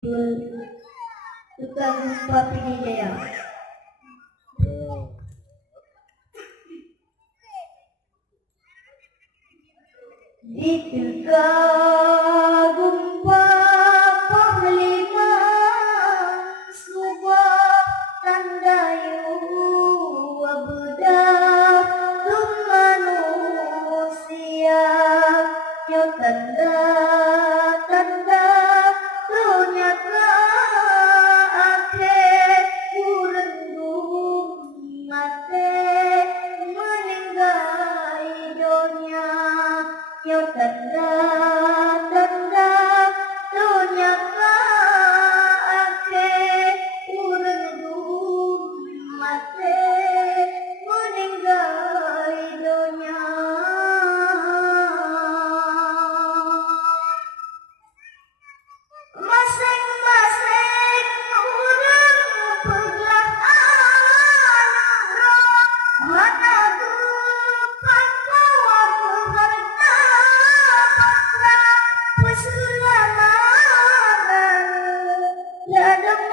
tukang Papi Jaya. Di Tukagumpa Panglima Subah Tandayu Abuda Tum manusia Yo tanda-tanda Tunyaka ake Kurendung mate Meninggai donya Yo tanda-tanda Tunyaka ake Kurendung mate Meninggai donya Masing-masing orang pegang anak mana dupan bawa berharga pasrah pesulamaran ladang